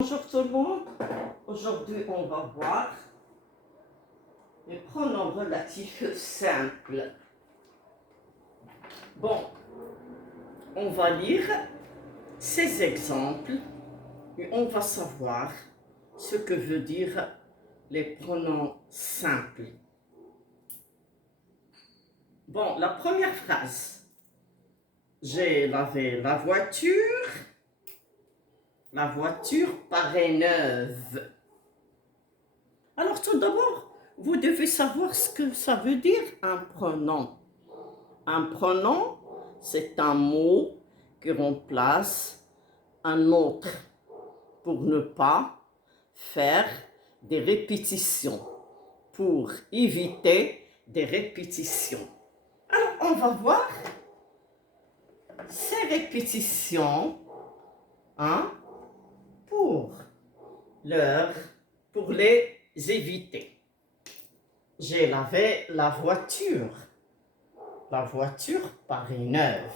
Bonjour tout le monde, aujourd'hui on va voir les pronoms relatifs simples. Bon, on va lire ces exemples et on va savoir ce que veut dire les pronoms simples. Bon, la première phrase, j'ai lavé la voiture paraît neuve. Alors tout d'abord, vous devez savoir ce que ça veut dire un pronom. Un pronom, c'est un mot qui remplace un autre pour ne pas faire des répétitions, pour éviter des répétitions. Alors on va voir ces répétitions pour les éviter. J'ai lavé la voiture. La voiture paraît neuve.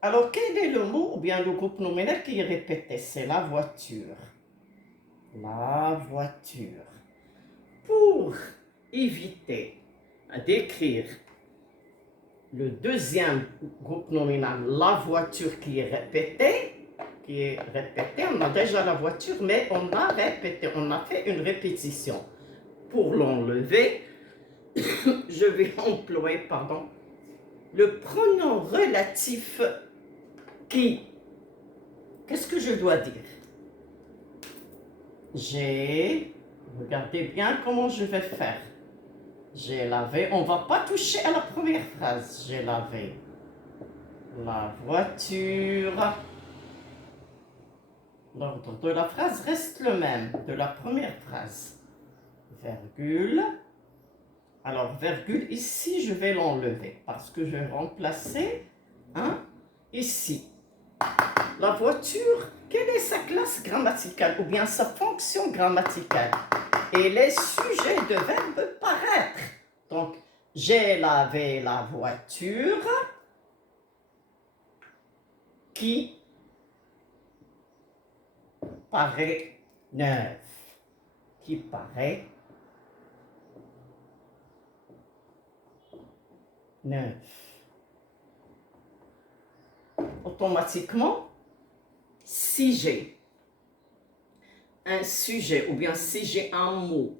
Alors, quel est le mot ou bien le groupe nominaire qui est répété? C'est la voiture. La voiture. Pour éviter d'écrire le deuxième groupe nominal, la voiture qui est répétée, on a déjà la voiture, mais on a répété, on a fait une répétition. Pour l'enlever, je vais employer, le pronom relatif qui. Qu'est-ce que je dois dire? Regardez bien comment je vais faire. J'ai lavé, on ne va pas toucher à la première phrase. J'ai lavé la voiture. L'ordre de la phrase reste le même, de la première phrase. Virgule. Alors, virgule, ici, je vais l'enlever parce que je vais remplacer ici. La voiture, quelle est sa classe grammaticale ou bien sa fonction grammaticale? Et les sujets de verbe paraître. Donc, j'ai lavé la voiture qui paraît neuve. Qui paraît neuve. Automatiquement, si j'ai un sujet ou bien si j'ai un mot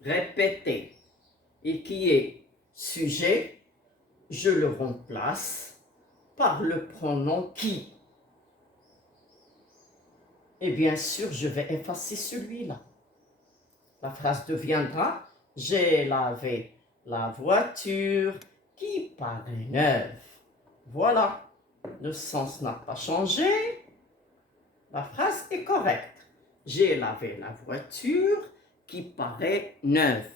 répété et qui est sujet, je le remplace par le pronom qui. Et bien sûr, je vais effacer celui-là. La phrase deviendra « J'ai lavé la voiture qui paraît neuve ». Voilà, le sens n'a pas changé. La phrase est correcte. J'ai lavé la voiture qui paraît neuve.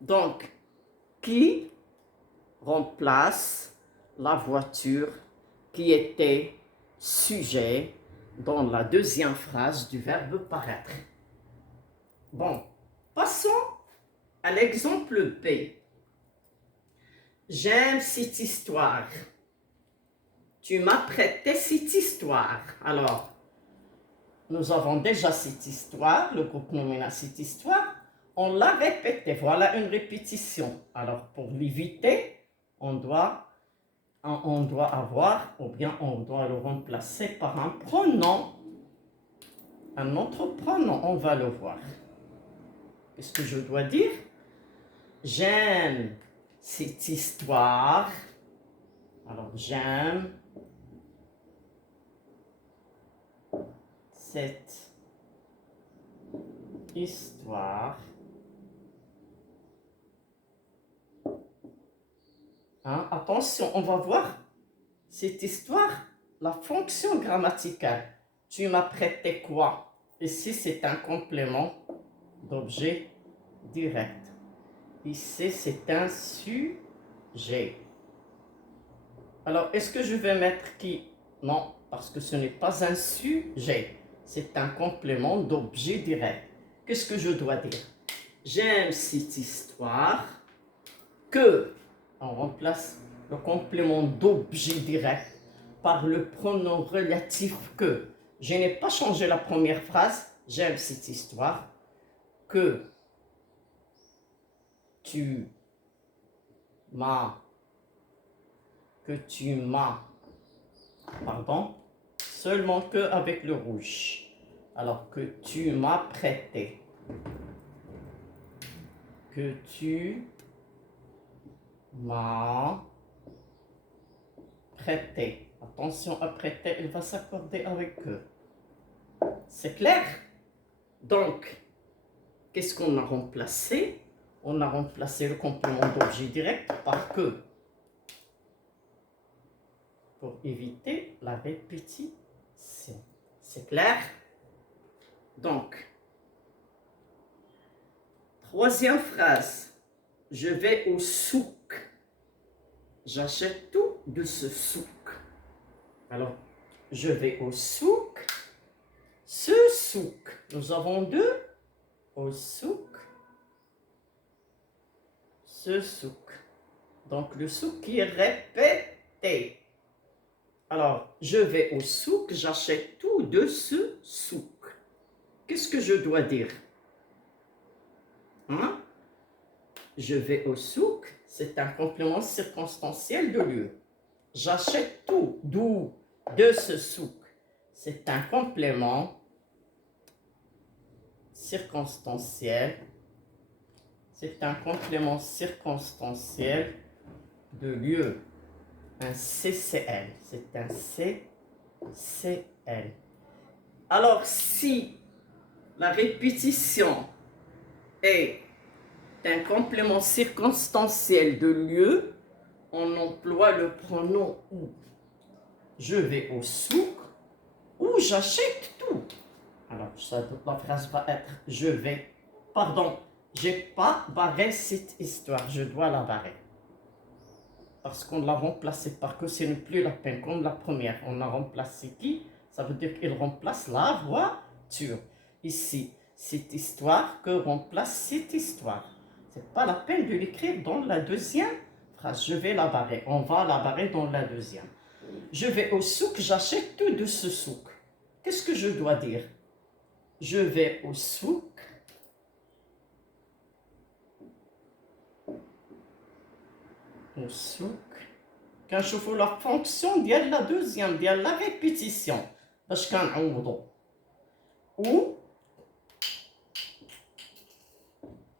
Donc, qui remplace la voiture qui était sujet dans la deuxième phrase du verbe paraître. Bon, passons à l'exemple B. J'aime cette histoire. Tu m'as prêté cette histoire. Alors, nous avons déjà cette histoire, le groupe nominal cette histoire. On l'a répété, voilà une répétition. Alors, pour l'éviter, on doit avoir, ou bien on doit le remplacer par un pronom. Un autre pronom, on va le voir. Qu'est-ce que je dois dire? J'aime cette histoire. Alors, j'aime cette histoire. Attention, on va voir cette histoire, la fonction grammaticale. Tu m'as prêté quoi? Ici, c'est un complément d'objet direct. Ici, c'est un sujet. Alors, est-ce que je vais mettre qui? Non, parce que ce n'est pas un sujet. C'est un complément d'objet direct. Qu'est-ce que je dois dire? J'aime cette histoire que, on remplace le complément d'objet direct par le pronom relatif que. Je n'ai pas changé la première phrase. J'aime cette histoire. Que tu m'as, pardon, seulement que avec le rouge. Alors, que tu m'as prêté. Que tu m'as prêté. Attention à prêter, il va s'accorder avec eux. C'est clair? Donc, qu'est-ce qu'on a remplacé? On a remplacé le complément d'objet direct par que. Pour éviter la répétition. C'est clair? Donc, troisième phrase. Je vais au souk. J'achète tout de ce souk. Alors, je vais au souk. Ce souk. Nous avons deux. Au souk. Ce souk. Donc, le souk qui est répété. Alors, je vais au souk. J'achète tout de ce souk. Qu'est-ce que je dois dire? Hein? Je vais au souk, c'est un complément circonstanciel de lieu. J'achète tout, d'où, de ce souk. C'est un complément circonstanciel. C'est un complément circonstanciel de lieu. Un CCL. C'est un CCL. Alors, si la répétition est un complément circonstanciel de lieu, on emploie le pronom où. Je vais au souk où j'achète tout. Alors, la phrase va être je vais. Pardon, j'ai pas barré cette histoire, je dois la barrer. Parce qu'on l'a remplacé par que ce n'est plus la peine, comme la première. On a remplacé qui? Ça veut dire qu'il remplace la voiture. Ici, cette histoire que remplace cette histoire. C'est pas la peine de l'écrire dans la deuxième phrase. Je vais la barrer. On va la barrer dans la deuxième. Je vais au souk, j'achète tout de ce souk. Qu'est-ce que je dois dire? Je vais au souk. Au souk. Quand je fais la fonction de la deuxième, de la répétition. Parce qu'on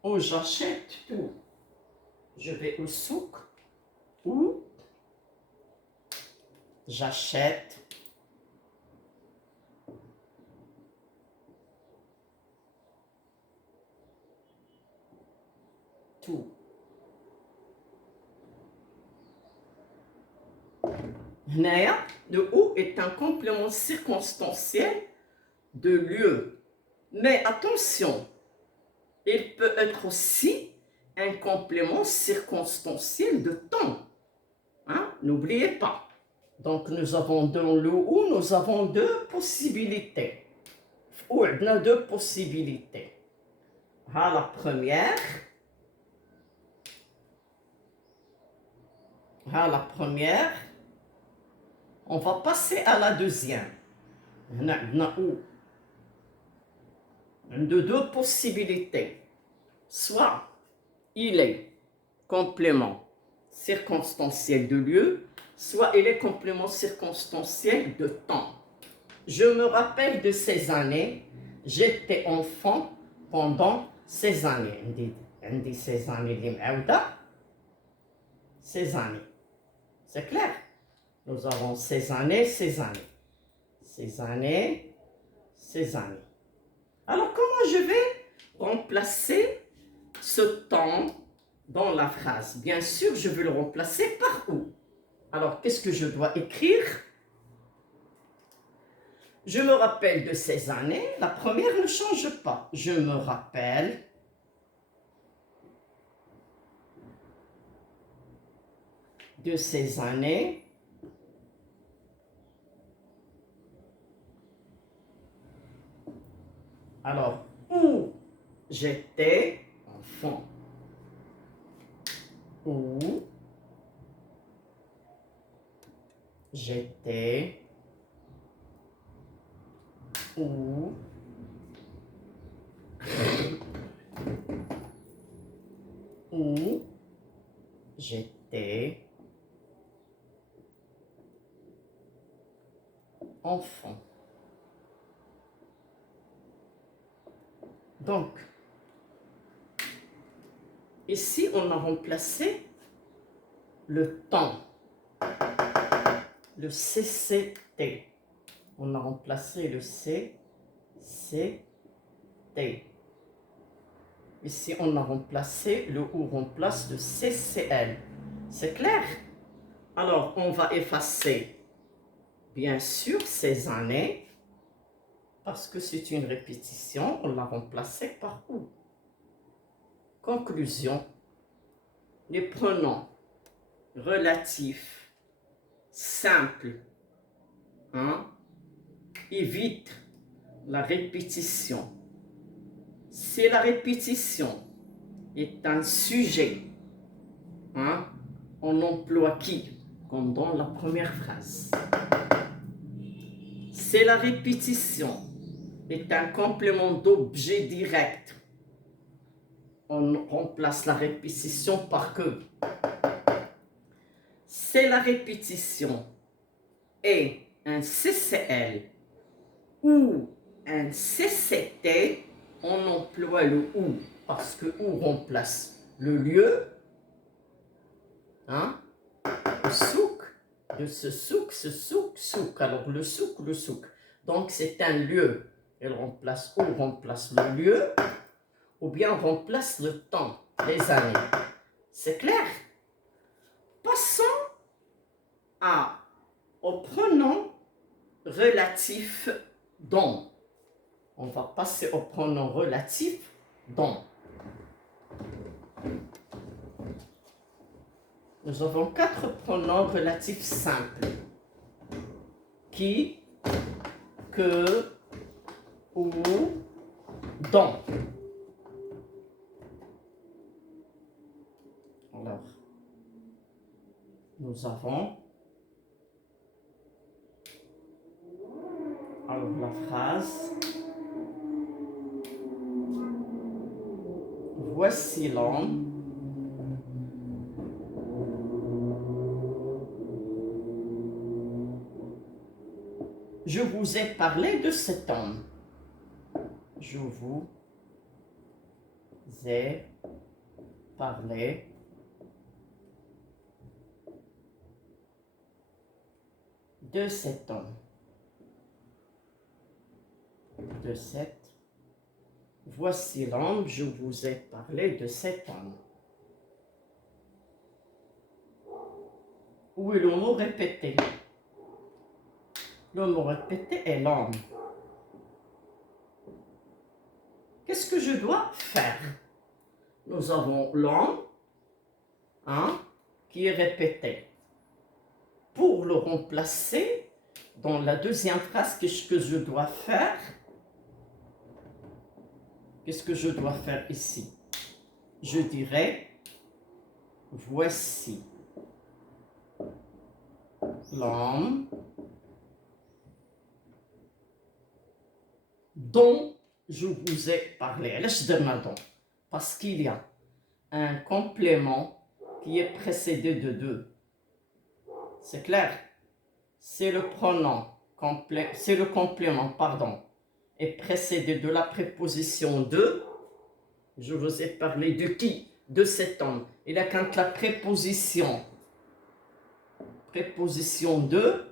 où j'achète tout. Je vais au souk où j'achète tout. Le où est un complément circonstanciel de lieu. Mais attention, il peut être aussi un complément circonstanciel de temps. Hein? N'oubliez pas. Donc, nous avons dans le où, nous avons deux possibilités. Ou on a deux possibilités. La première. On va passer à la deuxième. On a deux possibilités. Soit il est complément circonstanciel de lieu, soit il est complément circonstanciel de temps. Je me rappelle de ces années, j'étais enfant pendant ces années. On dit ces années, ces années. C'est clair? Nous avons ces années, ces années. Ces années, ces années. Alors, comment je vais remplacer ce temps dans la phrase? Bien sûr, je vais le remplacer par où? Alors, qu'est-ce que je dois écrire? Je me rappelle de ces années. La première ne change pas. Je me rappelle de ces années. Alors, où j'étais enfant. Où j'étais où j'étais enfant. Donc, ici, on a remplacé le temps, le CCT. On a remplacé le CCT. Ici, on a remplacé le OU remplace le CCL. C'est clair? Alors, on va effacer, bien sûr, ces années, parce que c'est une répétition, on l'a remplacé par OU. Conclusion, les pronoms relatifs simples évitent la répétition. Si la répétition est un sujet, on emploie qui? Comme dans la première phrase. Si la répétition est un complément d'objet direct, on remplace la répétition par que. Si la répétition est un CCL ou un CCT, on emploie le OU parce que OU remplace le lieu, le souk, de ce souk, souk. Alors le souk. Donc c'est un lieu. Elle remplace OU remplace le lieu ou bien remplace le temps, les années. C'est clair? Passons au pronom relatif dont. On va passer au pronom relatif dont. Nous avons 4 pronoms relatifs simples. Qui, que, ou, dont. Alors, nous avons la phrase. Voici l'homme je vous ai parlé de cet homme. Je vous ai parlé de cet homme. De cet. Voici l'homme, je vous ai parlé de cet homme. Où est le mot répété? Le mot répété est l'homme. Qu'est-ce que je dois faire? Nous avons l'homme qui est répété. Pour le remplacer, dans la deuxième phrase, qu'est-ce que je dois faire? Qu'est-ce que je dois faire ici? Je dirais, voici l'homme dont je vous ai parlé. Parce qu'il y a un complément qui est précédé de 2. C'est clair? C'est le pronom, c'est le complément, est précédé de la préposition de. Je vous ai parlé de qui? De cet homme. Et là, quand la préposition de,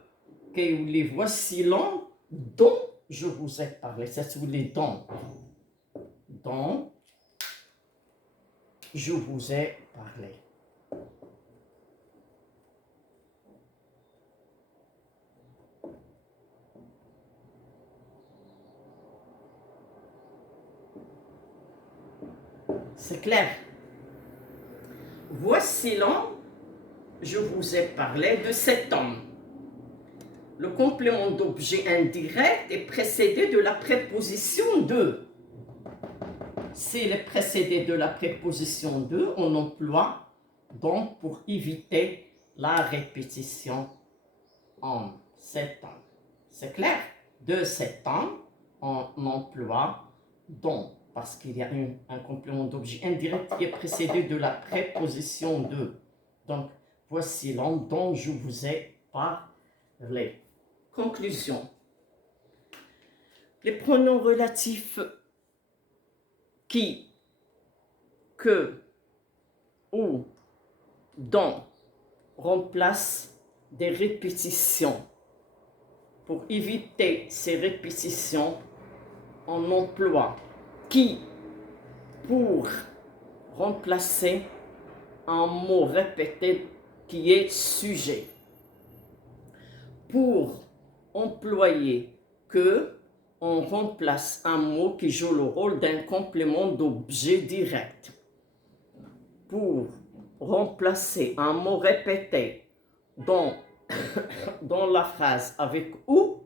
les voici l'homme dont je vous ai parlé. C'est sous les dont. Dont je vous ai parlé. C'est clair? Voici l'homme, je vous ai parlé de cet homme. Le complément d'objet indirect est précédé de la préposition de. S'il est précédé de la préposition de, on emploie donc pour éviter la répétition en cet homme. C'est clair? De cet homme, on emploie dont, parce qu'il y a un complément d'objet indirect qui est précédé de la préposition de. Donc, voici l'homme dont je vous ai parlé. Conclusion. Les pronoms relatifs qui, que, ou, dont remplacent des répétitions. Pour éviter ces répétitions, on emploie qui pour remplacer un mot répété qui est sujet. Pour employer que, on remplace un mot qui joue le rôle d'un complément d'objet direct. Pour remplacer un mot répété dans la phrase avec ou,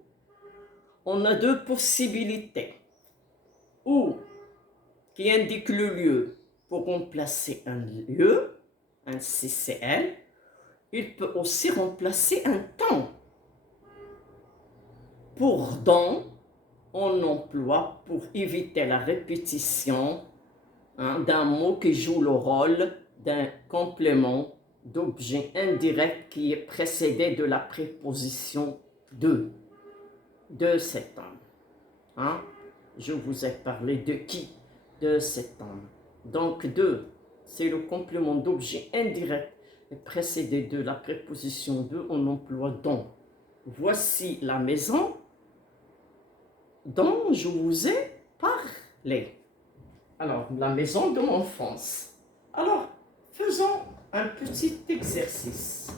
on a deux possibilités. Ou qui indique le lieu pour remplacer un lieu, un CCL. Il peut aussi remplacer un temps. Pour dans, on emploie pour éviter la répétition d'un mot qui joue le rôle d'un complément d'objet indirect qui est précédé de la préposition de cet homme. Je vous ai parlé de qui? De cet homme. Donc de, c'est le complément d'objet indirect précédé de la préposition de, on emploie dont. Voici la maison dont je vous ai parlé. Alors, la maison de mon enfance. Alors, faisons un petit exercice.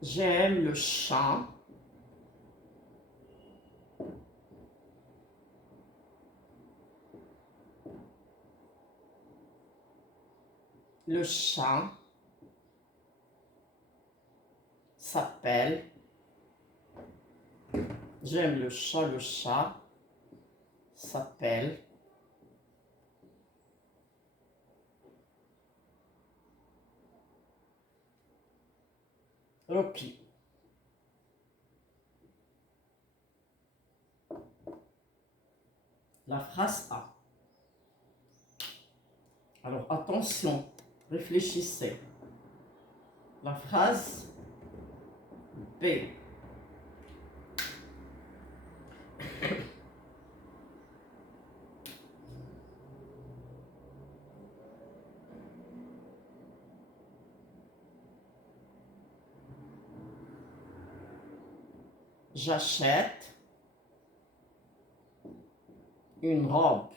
J'aime le chat. Le chat s'appelle. J'aime le chat s'appelle. Rocky. La phrase A. Alors attention, réfléchissez. La phrase B. J'achète une robe.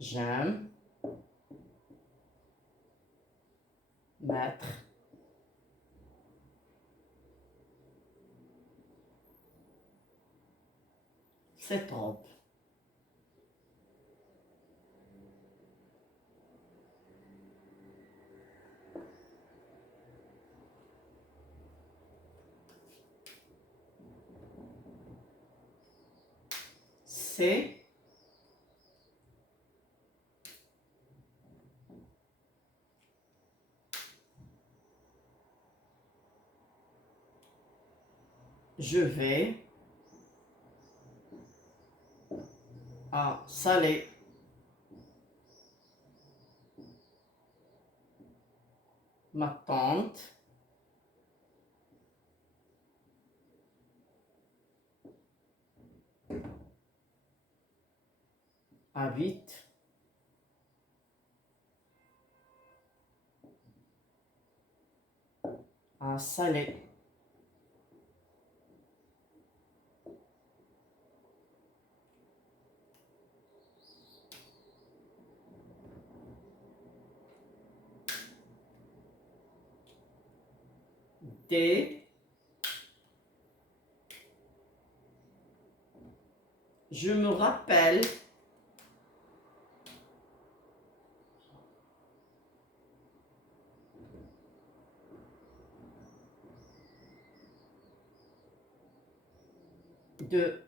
J'aime mettre cette robe. C'est je vais à Salé. Ma tante habite à Salé. D. Je me rappelle de.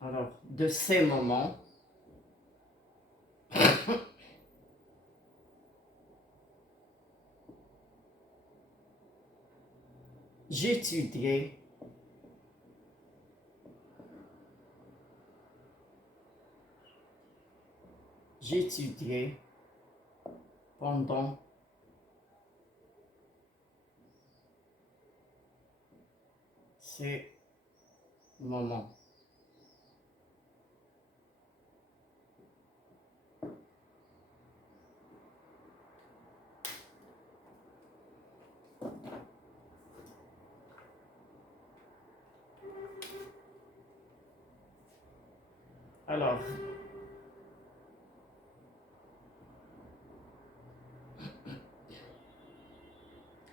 Alors de ces moments. J'étudiais pendant ces moments. Alors,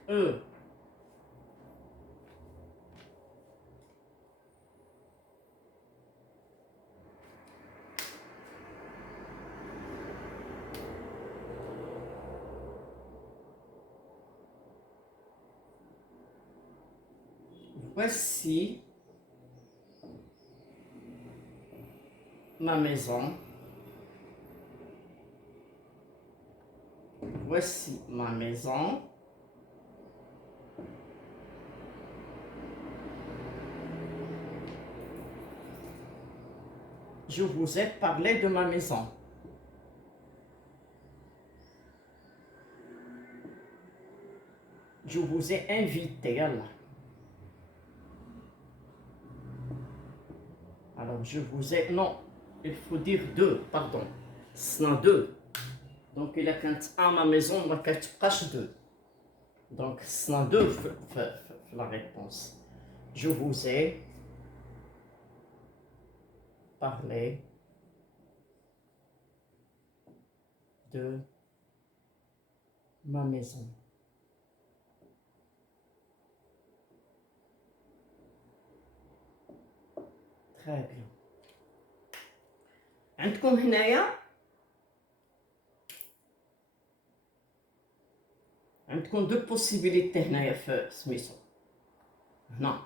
eux, voici ma maison. Voici ma maison. Je vous ai parlé de ma maison. Je vous ai invité, Allah. Alors, je vous ai... Non, il faut dire deux, pardon. Ce sont deux. Donc, il y a quand à ma maison, moi, quand tu caches deux. Donc, ce sont deux, la réponse. Je vous ai parlé de ma maison. Très bien. عندكم هنايا عندكم دو بوسيبيليتي هنايا في سميتو هنا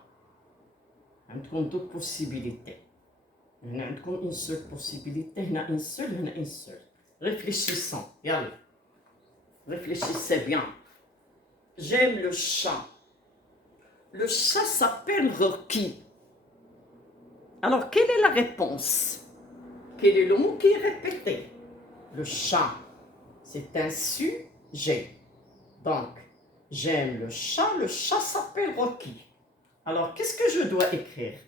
عندكم دو بوسيبيليتي هنا عندكم اون سول بوسيبيليتي هنا اون سول هنا اون سول réfléchissons يلا réfléchissez bien j'aime le chat s'appelle Rocky alors quelle est la réponse quel est le mot qui est répété le chat c'est un sujet donc, j'aime le chat s'appelle Rocky. Alors, qu'est-ce que je dois écrire?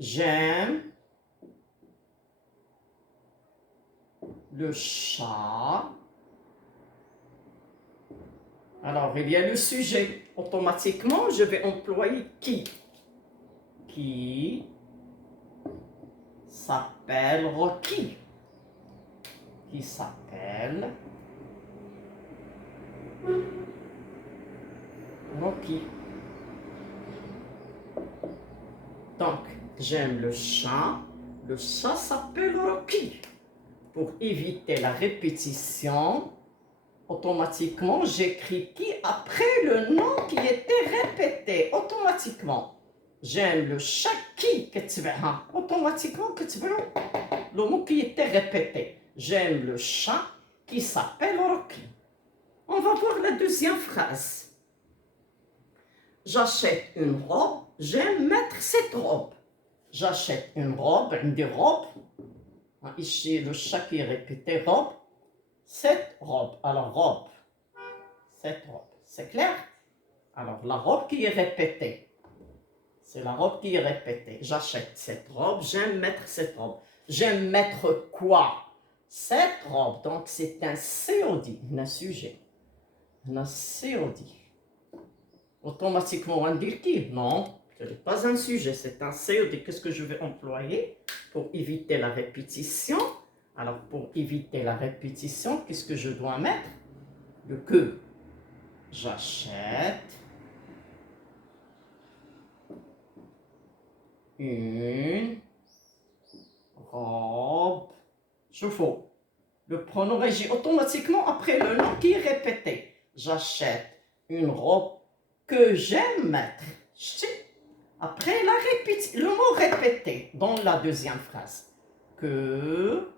J'aime le chat. Alors, il y a le sujet. Automatiquement, je vais employer qui? Qui s'appelle Rocky. Qui s'appelle Rocky. Donc, j'aime le chat s'appelle Rocky. Pour éviter la répétition, automatiquement, j'écris qui après le nom qui était répété. Automatiquement. J'aime le chat qui, automatiquement, le mot qui était répété. J'aime le chat qui s'appelle Rocky. On va voir la deuxième phrase. J'achète une robe, j'aime mettre cette robe. J'achète une robe, une robe. Ici, le chat qui est répété, robe. Cette robe. Alors, robe. Cette robe. C'est clair? Alors, la robe qui est répétée. C'est la robe qui est répétée. J'achète cette robe, j'aime mettre cette robe. J'aime mettre quoi? Cette robe. Donc, c'est un COD, un sujet. Un COD. Automatiquement, on va dire qui? Non, ce n'est pas un sujet, c'est un COD. Qu'est-ce que je vais employer pour éviter la répétition? Alors, pour éviter la répétition, qu'est-ce que je dois mettre? Le que. J'achète une robe. Chauffe-eau. Le pronom régit automatiquement après le nom qui est répété. J'achète une robe que j'aime mettre. Après le mot répété dans la deuxième phrase. Que,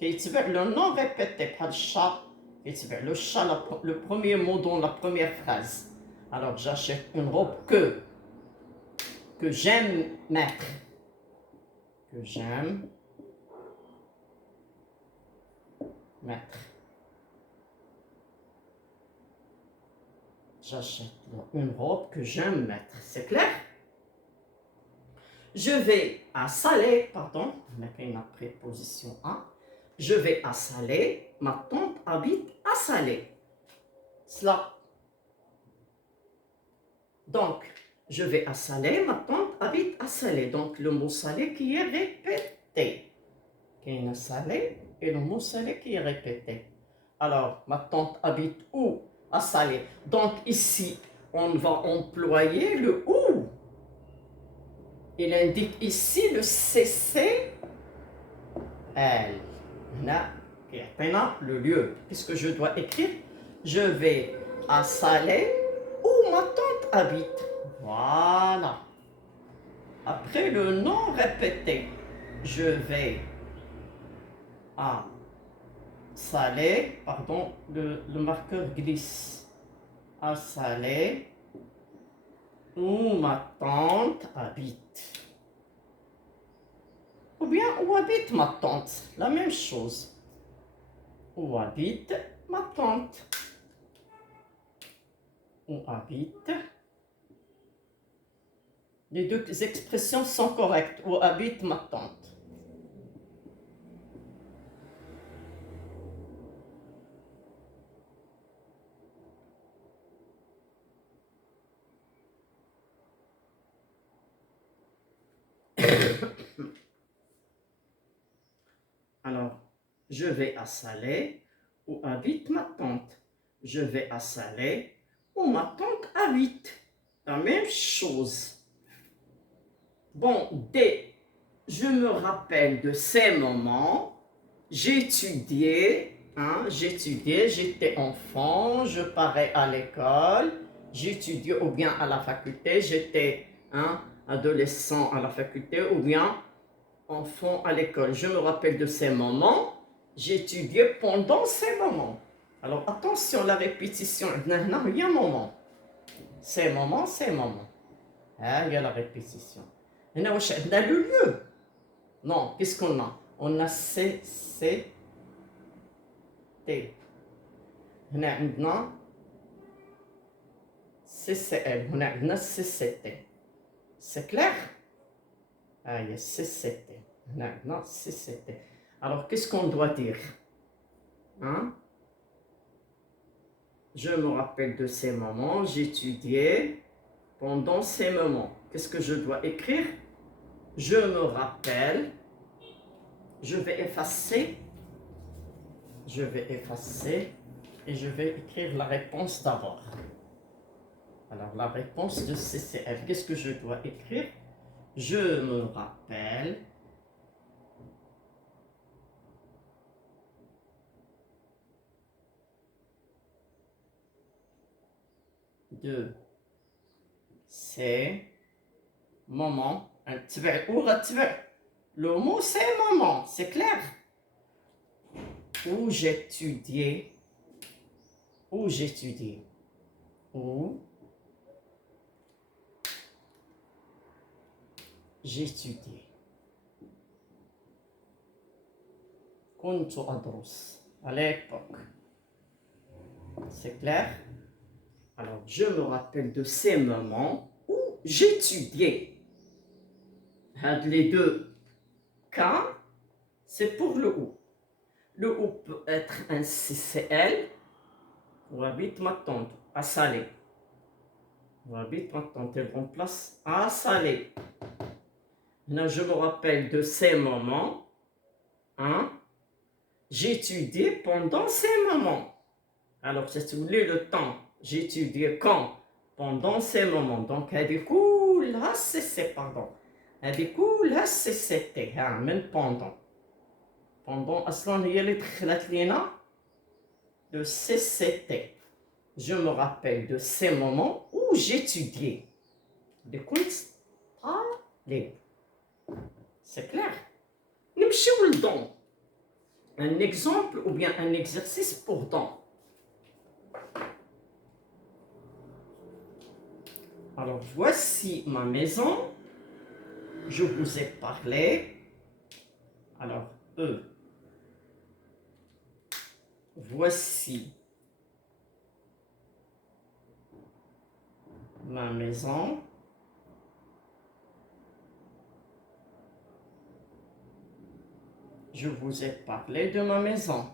le nom répété par le chat, le chat, le premier mot dans la première phrase. Alors j'achète une robe que j'aime mettre. Que j'aime mettre. J'achète une robe que j'aime mettre. C'est clair? Je vais à Salé, pardon, on a une préposition à. Je vais à Salé, ma tante habite à Salé. Cela. Donc, je vais à Salé, ma tante habite à Salé. Donc, le mot Salé qui est répété. Qui est Salé et le mot Salé qui est répété. Alors, ma tante habite où? À Salé. Donc, ici, on va employer le où. Il indique ici le CC. Elle. Le lieu. Qu'est-ce que je dois écrire? Je vais à Salé où ma tante habite. Voilà. Après le nom répété, je vais à Salé, pardon, le marqueur glisse. À Salé où ma tante habite. Ou bien où habite ma tante, la même chose. Où habite ma tante. Où habite. Les deux expressions sont correctes. Où habite ma tante. Alors, je vais à Salé, où habite ma tante. Je vais à Salé, où ma tante habite. La même chose. Bon, je me rappelle de ces moments. J'étudiais, j'étais enfant, je parais à l'école, j'étudiais ou bien à la faculté, j'étais adolescent à la faculté ou bien enfant à l'école. Je me rappelle de ces moments, j'étudiais pendant ces moments. Alors attention, la répétition, il y a un moment. Ces moments, ces moments. Il y a la répétition. On a le lieu. Non, qu'est-ce qu'on a? On a CCT. On a CCL. On a CCT. C'est clair? Il y a CCT. On a CCT. Alors, qu'est-ce qu'on doit dire? Je me rappelle de ces moments. J'étudiais pendant ces moments. Qu'est-ce que je dois écrire? Je me rappelle. Je vais effacer et je vais écrire la réponse d'abord. Alors, la réponse de CCF, qu'est-ce que je dois écrire? Je me rappelle de ces moments. Le mot c'est moment, c'est clair? Où j'étudiais. Où j'étudiais. Où j'étudiais. كنت أدرس à l'époque. C'est clair? Alors, je me rappelle de ces moments où j'étudiais. Les deux cas, c'est pour le où. Le où peut être un CCL, où habite ma tante, à Salé. Où habite ma tante, elle remplace à Salé. Là, je me rappelle de ces moments. J'étudiais pendant ces moments. Alors, c'est le temps. J'étudiais quand? Pendant ces moments. Donc, du coup, là, c'est pardon. Du coup, là, c'était. Même pendant. Pendant, أصلاً هي اللي دخلت لينا le CCT. Je me rappelle de ces moments où j'étudiais. Du coup, Allez. C'est clair? نمشيو للدون. Un exemple ou bien un exercice pour don. Alors, voici ma maison. Je vous ai parlé. Alors, voici ma maison. Je vous ai parlé de ma maison.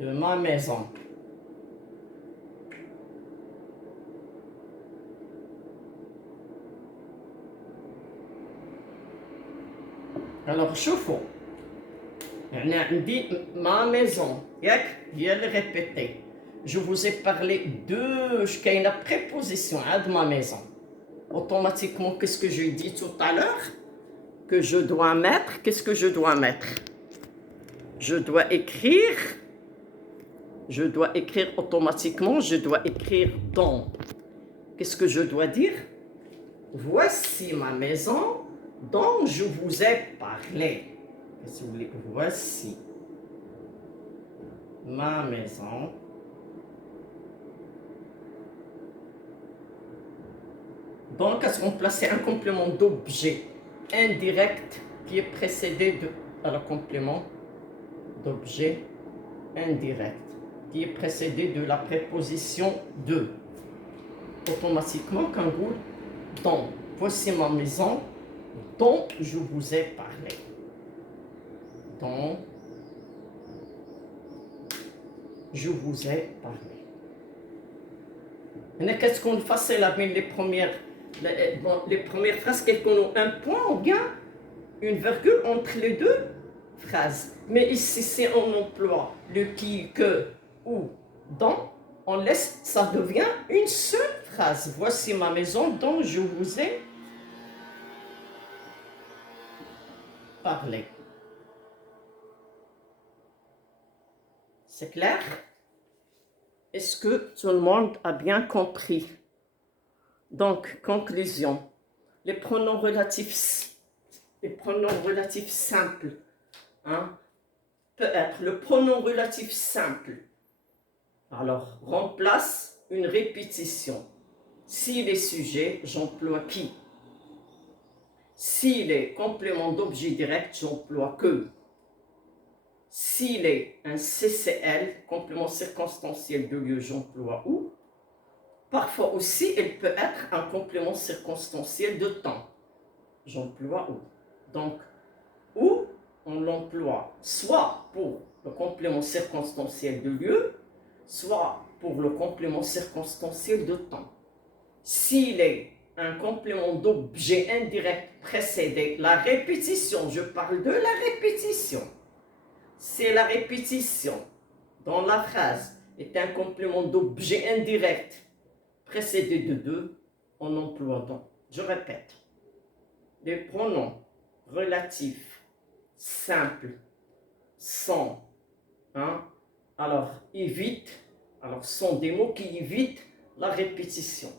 De ma maison. Alors, شوفوا يعني عندي ما ميزون ياك هي اللي ريبيتي. Je vous ai parlé de كاينه préposition عند ma maison. Automatiquement, qu'est-ce que j'ai dit tout à l'heure? Que je dois mettre, qu'est-ce que je dois mettre? Je dois écrire automatiquement, je dois écrire dans. Qu'est-ce que je dois dire? Voici ma maison dont je vous ai parlé. Qu'est-ce que vous voulez? Voici ma maison donc à se remplacer un complément d'objet indirect qui est précédé de alors complément d'objet indirect qui est précédé de la préposition de. Automatiquement quand vous dans voici ma maison dont je vous ai parlé. Dont je vous ai parlé. Qu'est-ce qu'on facile avec les premières phrases qu'elles ont un point ou bien une virgule entre les deux phrases. Mais ici, si on emploie le qui, que ou dans, on laisse, ça devient une seule phrase. Voici ma maison dont je vous ai parlé. C'est clair? Est-ce que tout le monde a bien compris? Donc, conclusion. Les pronoms relatifs simples, hein, peut être le pronom relatif simple. Alors, remplace une répétition. S'il est sujet, j'emploie qui. S'il est complément d'objet direct, j'emploie que. S'il est un CCL, complément circonstanciel de lieu, j'emploie où. Parfois aussi, il peut être un complément circonstanciel de temps. J'emploie où. Donc, où on l'emploie soit pour le complément circonstanciel de lieu, soit pour le complément circonstanciel de temps. S'il est un complément d'objet indirect précédé, la répétition, je parle de la répétition. C'est la répétition dans la phrase est un complément d'objet indirect précédé de deux, on emploie donc. Je répète, les pronoms relatifs simples sont, hein, alors évite, alors sont des mots qui évitent la répétition.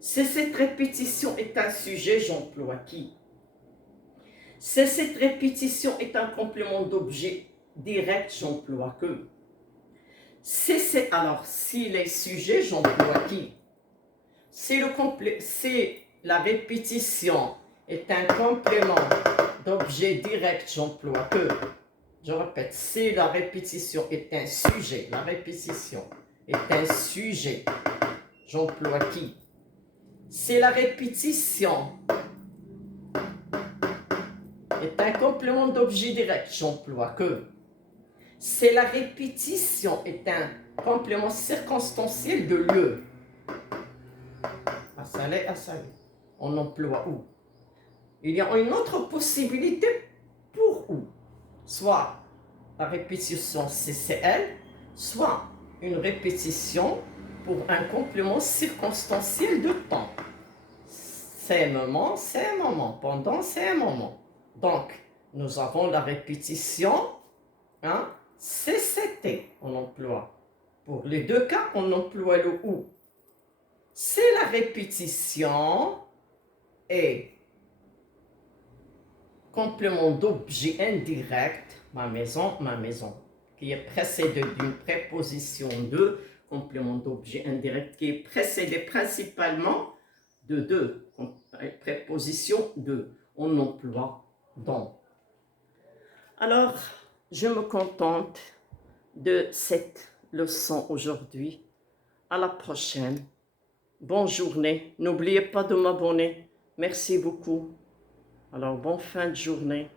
Si cette répétition est un sujet, j'emploie qui. Si cette répétition est un complément d'objet direct, j'emploie que. Alors, si les sujets, j'emploie qui. Si la répétition est un complément d'objet direct, j'emploie que. Je répète, si la répétition est un sujet, la répétition est un sujet, j'emploie qui. Si la répétition est un complément d'objet direct, j'emploie que. Si la répétition est un complément circonstanciel de lieu, à salé, on emploie où. Il y a une autre possibilité pour où. Soit la répétition CCL, soit une répétition pour un complément circonstanciel de temps. C'est un moment, pendant c'est un moment. Donc, nous avons la répétition, Hein? CCT, on emploie. Pour les deux cas, on emploie le ou. C'est la répétition et complément d'objet indirect, ma maison, qui est précédé d'une préposition de, complément d'objet indirect qui est précédé principalement de deux, préposition de, on emploie dans. Alors, je me contente de cette leçon aujourd'hui. À la prochaine. Bonne journée. N'oubliez pas de m'abonner. Merci beaucoup. Alors, bonne fin de journée.